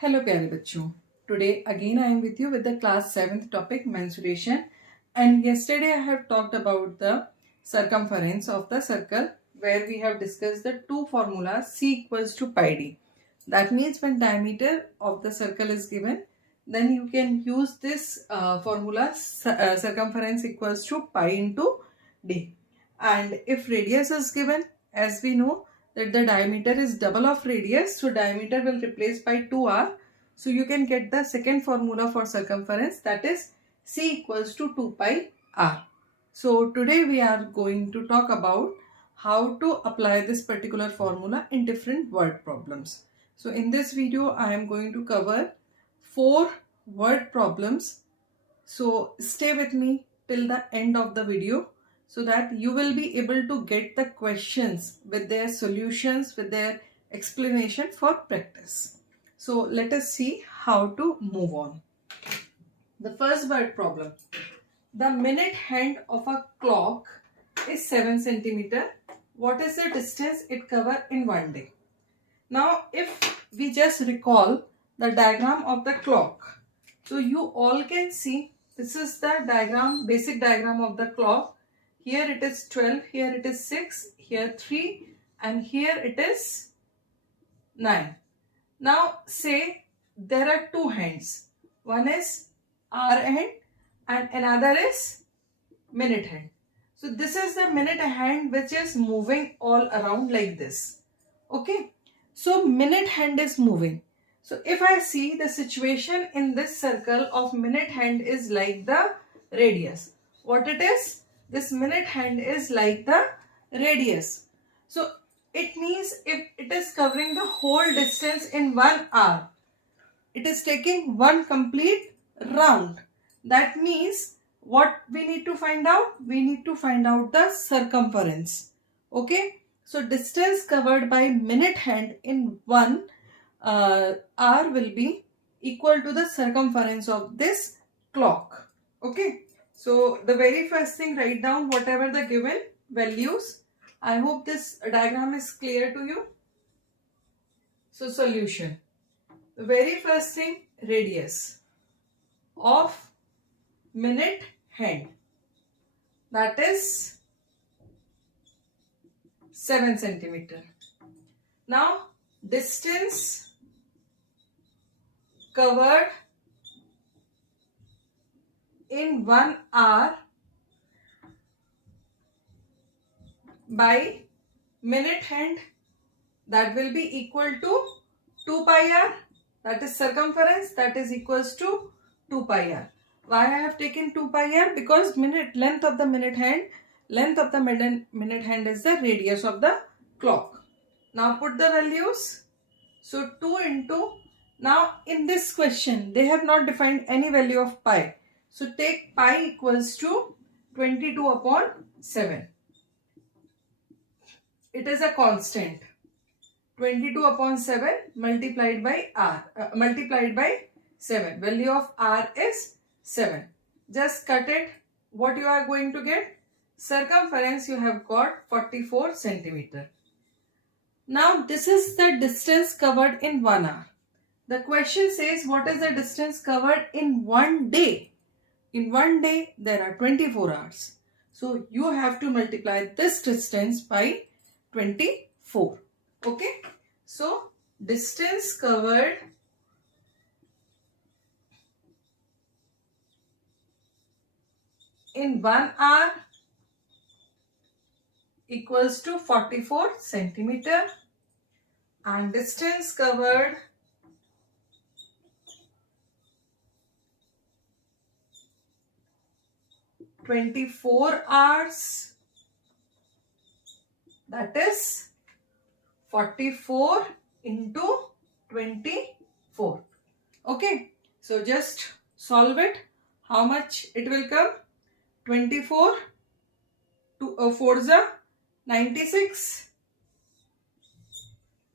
Hello प्यारे बच्चों. Today again I am with you with the class 7th topic mensuration, and yesterday I have talked about the circumference of the circle where we have discussed the two formulas C equals to pi d. That means when diameter of the circle is given, then you can use this formula circumference equals to pi into d. And if radius is given, as we know that the diameter is double of radius, so diameter will replace by 2r. So you can get the second formula for circumference, that is C equals to 2 pi r. So today we are going to talk about how to apply this particular formula in different word problems. So in this video I am going to cover 4 word problems. So stay with me till the end of the video so that you will be able to get the questions with their solutions, with their explanation for practice. So let us see how to move on. The first word problem. The minute hand of a clock is 7 centimeter. What is the distance it covers in one day? Now if we just recall the diagram of the clock, so you all can see this is the diagram, basic diagram of the clock. Here it is 12, here it is 6, here 3, and here it is 9. Now say there are two hands. One is hour hand and another is minute hand. So this is the minute hand which is moving all around like this. Okay. So minute hand is moving. So if I see the situation in this circle of minute hand is like the radius. What it is? This minute hand is like the radius. So it means if it is covering the whole distance in 1 hour, it is taking one complete round. That means what we need to find out? We need to find out the circumference. Okay. So distance covered by minute hand in 1 hour will be equal to the circumference of this clock. Okay. So the very first thing, write down whatever the given values. I hope this diagram is clear to you. So solution. The very first thing, radius of minute hand, that is 7 centimeter. Now distance covered in 1 hour by minute hand, that will be equal to 2 pi r, that is circumference, that is equals to 2 pi r. Why I have taken 2 pi r? Because length of the minute hand is the radius of the clock. Now put the values. So 2 into, now in this question they have not defined any value of pi. So take pi equals to 22 upon 7. It is a constant. 22 upon 7 multiplied by r, multiplied by 7. Value of r is 7. Just cut it. What you are going to get? Circumference you have got 44 centimeter. Now this is the distance covered in 1 hour. The question says what is the distance covered in one day? In one day there are 24 hours. So you have to multiply this distance by 24. Okay. So distance covered in 1 hour equals to 44 centimeter, and distance covered in 24 hours, that is 44 into 24. Okay. So just solve it. How much it will come? 24 to 4 is 96.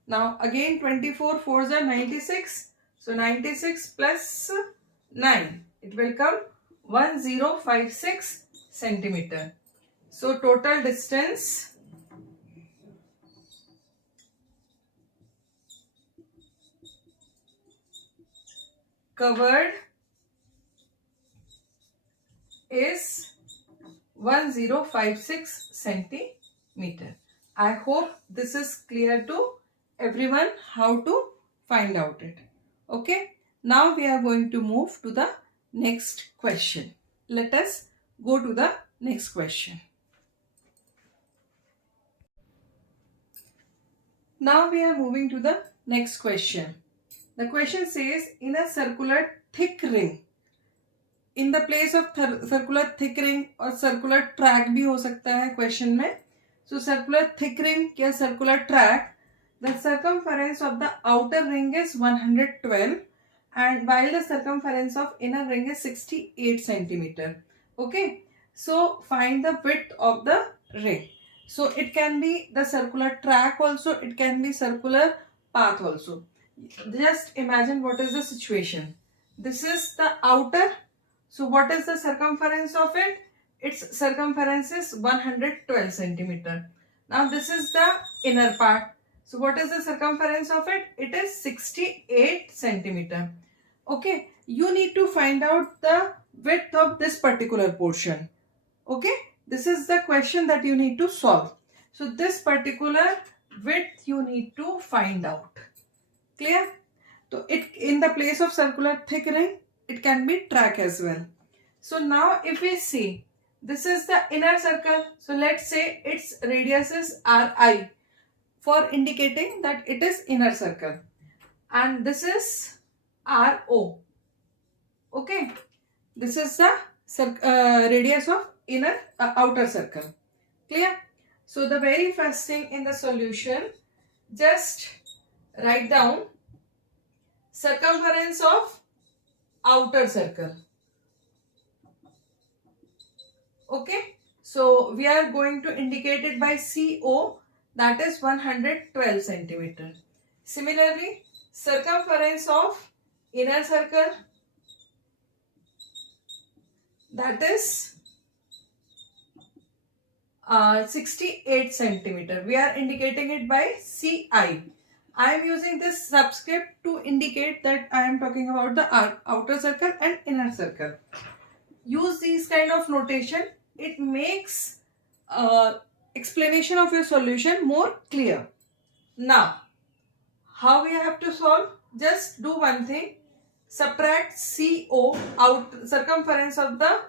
Now again 24 4 is 96. So 96 plus 9. It will come 1056 centimeter. So total distance covered is 1056 centimeter. I hope this is clear to everyone how to find out it. Okay. Now we are going to move to the next question. Let us go to the next question. Now we are moving to the next question. The question says, in a circular thick ring, in the place of circular thick ring or circular track भी हो सकता है question में. So circular thick ring या circular track, the circumference of the outer ring is 112 and while the circumference of inner ring is 68 centimeter. Okay. So find the width of the ring. So it can be the circular track also, it can be circular path also. Just imagine what is the situation. This is the outer. So what is the circumference of it? Its circumference is 112 centimeter. Now this is the inner part. So what is the circumference of it? It is 68 centimeter. Okay. You need to find out the width of this particular portion. Okay. This is the question that you need to solve. So this particular width you need to find out. Clear? So it in the place of circular thick ring, it can be track as well. So now if we see, this is the inner circle. So let's say its radius is Ri for indicating that it is inner circle. And this is Ro. Okay. This is the radius of outer circle. Clear? So the very first thing in the solution, just write down circumference of outer circle. Okay. So we are going to indicate it by CO, that is 112 centimeter. Similarly, circumference of inner circle, that is 68 centimeter. We are indicating it by CI. I am using this subscript to indicate that I am talking about the outer circle and inner circle. Use these kind of notation. It makes explanation of your solution more clear. Now, how we have to solve? Just do one thing. Subtract CO, circumference of the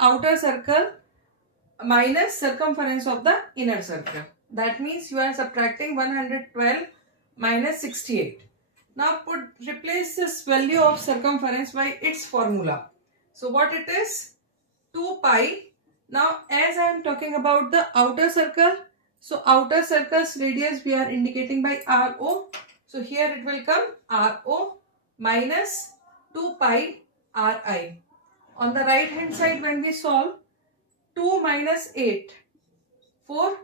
outer circle, minus circumference of the inner circle. That means you are subtracting 112 minus 68. Now replace this value of circumference by its formula. So what it is? 2 pi. Now as I am talking about the outer circle, so outer circle's radius we are indicating by Ro. So here it will come Ro minus 2 pi Ri. On the right hand side when we solve, 2 minus 8, 4,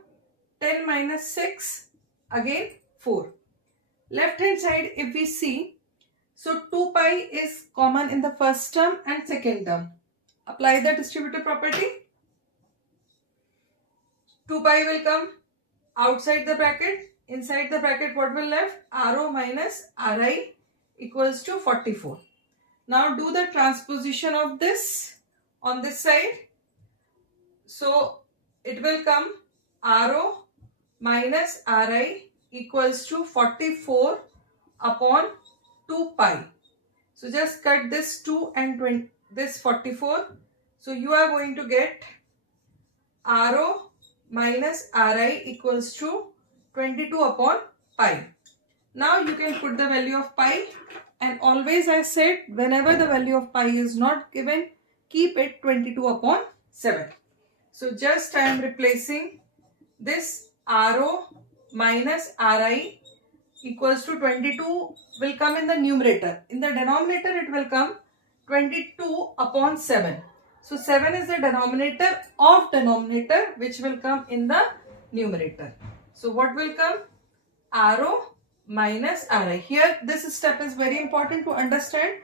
10 minus 6, again 4. Left hand side if we see, so 2 pi is common in the first term and second term. Apply the distributive property. 2 pi will come outside the bracket. Inside the bracket what will left? Ro minus Ri equals to 44. Now do the transposition of this on this side. So it will come Ro minus Ri equals to 44 upon 2 pi. So just cut this 2 and this 44. So you are going to get Ro minus Ri equals to 22 upon pi. Now you can put the value of pi, and always I said whenever the value of pi is not given, keep it 22 upon 7. So just I am replacing this Ro minus Ri equals to 22 will come in the numerator. In the denominator it will come 22 upon 7. So 7 is the denominator of denominator which will come in the numerator. So what will come? Ro minus Ri. Here this step is very important to understand.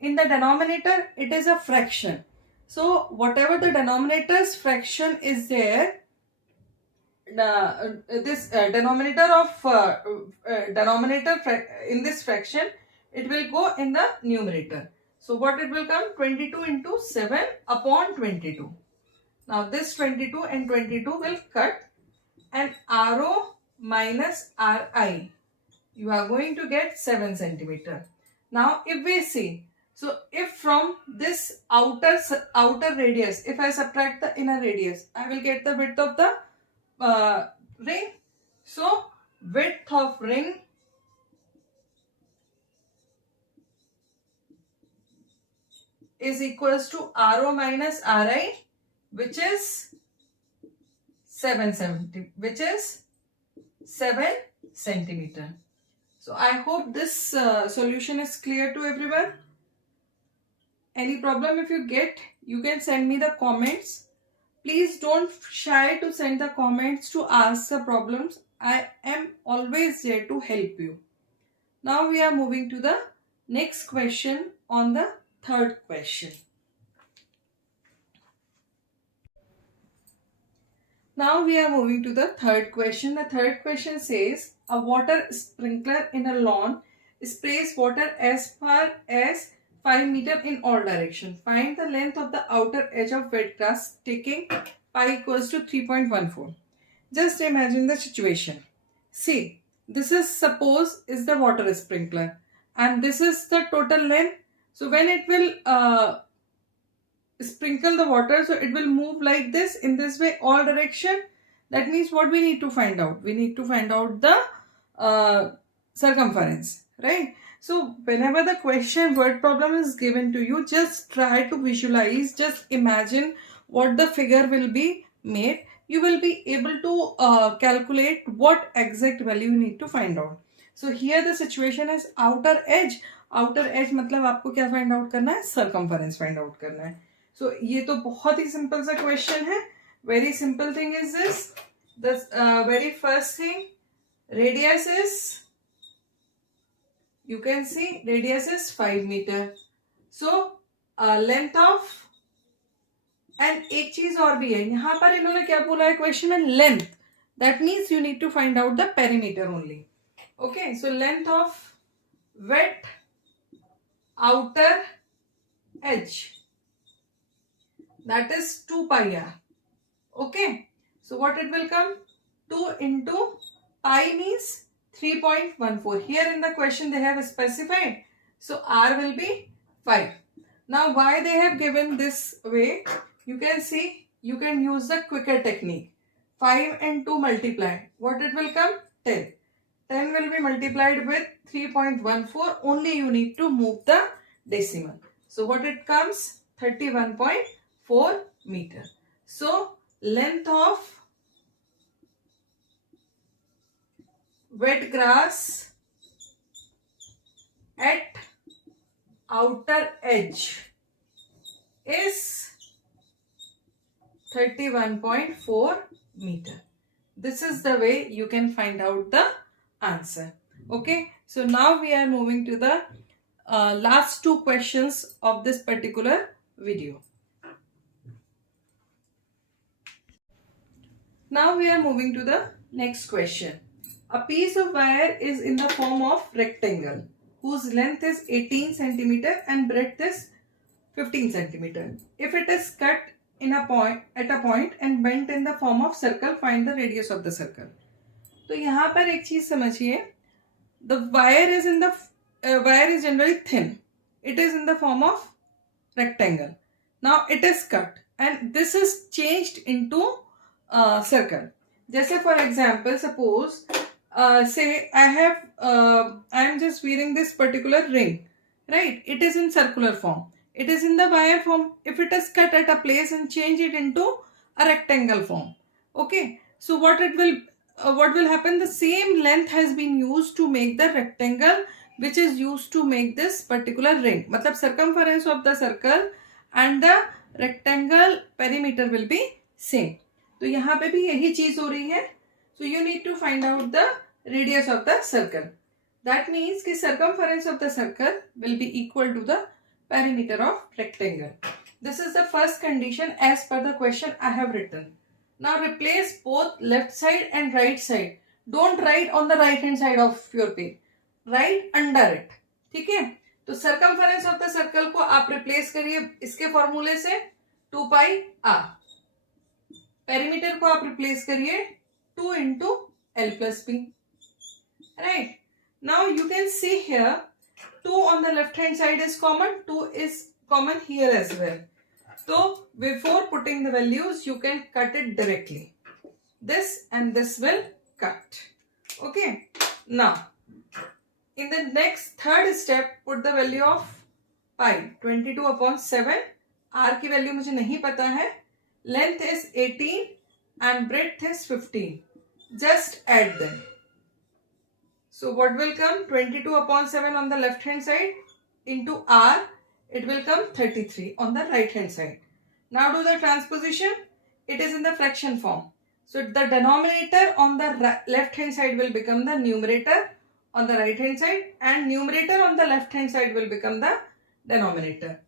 In the denominator it is a fraction. So whatever the denominator's fraction is there, this denominator in this fraction, it will go in the numerator. So what it will come? 22 into 7 upon 22. Now this 22 and 22 will cut, and RO minus RI, you are going to get 7 centimeter. Now if we see, so if from this outer radius, if I subtract the inner radius, I will get the width of the ring. So width of ring is equals to RO minus RI, which is 7 centimeter. So I hope this solution is clear to everyone. Any problem if you get, you can send me the comments. Please don't shy to send the comments to ask the problems. I am always there to help you. Now we are moving to the next question on the third question. Now we are moving to the third question. The third question says, a water sprinkler in a lawn sprays water as far as 5 meter in all directions. Find the length of the outer edge of wet grass taking pi equals to 3.14. Just imagine the situation. See, this is suppose is the water sprinkler and this is the total length. So when it will sprinkle the water, so it will move like this in this way all direction. That means what we need to find out? We need to find out the circumference, right? So whenever the question word problem is given to you, just try to visualize, just imagine what the figure will be made. You will be able to calculate what exact value you need to find out. So here the situation is outer edge. Outer edge मतलब आपको क्या find out करना है? Circumference find out करना है. So ये तो बहुत ही simple सा question है. Very simple thing is this. The very first thing, radius is, you can see radius is 5 meter. So length of, and एक चीज और भी है यहाँ पर इन्होंने क्या बोला है क्वेश्चन में? length. That means you need to find out the perimeter only. Okay, so length of wet outer edge, that is 2 pi r. Okay, so what it will come? 2 into pi means 3.14. Here in the question they have specified, so r will be 5. Now why they have given this way? You can see, you can use the quicker technique. 5 and 2 multiply, what it will come? 10. 10 will be multiplied with 3.14. Only you need to move the decimal. So what it comes? 31.4 meter. So length of wet grass at outer edge is 31.4 meter. This is the way you can find out the answer. Okay, so now we are moving to the last two questions of this particular video. Now we are moving to the next question. A piece of wire is in the form of rectangle whose length is 18 centimeter and breadth is 15 centimeter. If it is cut in a point and bent in the form of circle, find the radius of the circle. तो यहाँ पर एक चीज समझिए, the wire is generally thin. It is in the form of rectangle. Now it is cut and this is changed into circle. जैसे for example, suppose say I am just wearing this particular ring, right? It is in circular form. It is in the wire form. If it is cut at a place and change it into a rectangle form, okay. So what will happen? The same length has been used to make the rectangle, which is used to make this particular ring. मतलब circumference of the circle and the rectangle perimeter will be same. तो यहाँ पे भी यही चीज हो रही है. So you need to find out the radius of the circle. That means कि circumference of the circle will be equal to the perimeter of rectangle. This is the first condition as per the question I have written. Now replace both left side and right side. Don't write on the right hand side of your page. Write under it. ठीक है, तो circumference of the circle को आप replace करिए इसके फॉर्मूले से 2 पाई are, perimeter को आप रिप्लेस करिए 2 into L plus B, right? Now you can see here 2 on the left hand side is common, 2 is common here as well. So before putting the values you can cut it directly. This and this will cut. Okay. Now in the next third step put the value of pi 22/7. R की value मुझे नहीं पता है. Length is 18 and breadth is 15. Just add them. So what will come? 22/7 on the left hand side into R, it will come 33 on the right hand side. Now do the transposition. It is in the fraction form. So the denominator on the left hand side will become the numerator on the right hand side, and numerator on the left hand side will become the denominator.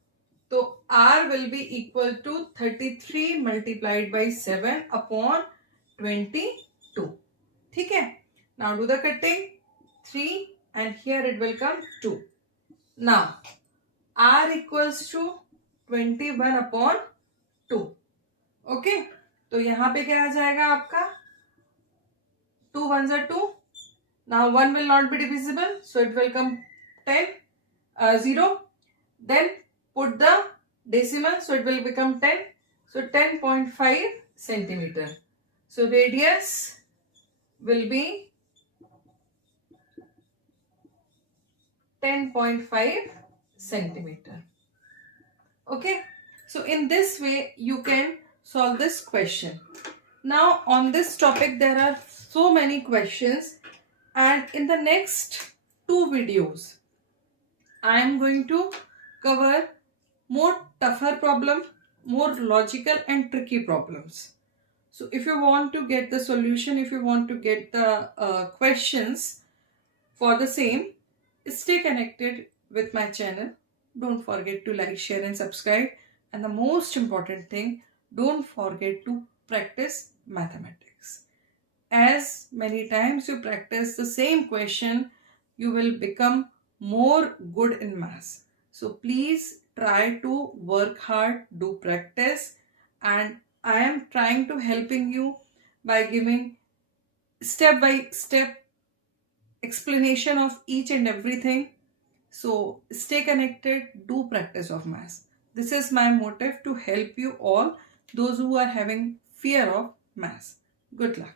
So R will be equal to 33 multiplied by 7 upon 22. ठीक है. Now do the cutting. 3 and here it will come 2. Now R equals to 21/2. Okay. तो यहाँ पे क्या आ जाएगा आपका? 2 1s are 2. Now 1 will not be divisible, so it will come 0. Then put the decimal, so it will become 10. So 10.5 centimeter. So radius will be 10.5 centimeter. Okay. So in this way you can solve this question. Now on this topic there are so many questions, and in the next 2 videos I am going to cover more tougher problem, more logical and tricky problems. So if you want to get the solution, if you want to get the questions for the same, stay connected with my channel. Don't forget to like, share and subscribe. And the most important thing, don't forget to practice mathematics. As many times you practice the same question, you will become more good in maths. So please try to work hard, do practice, and I am trying to helping you by giving step by step explanation of each and everything. So stay connected, do practice of maths. This is my motive to help you all, those who are having fear of maths. Good luck.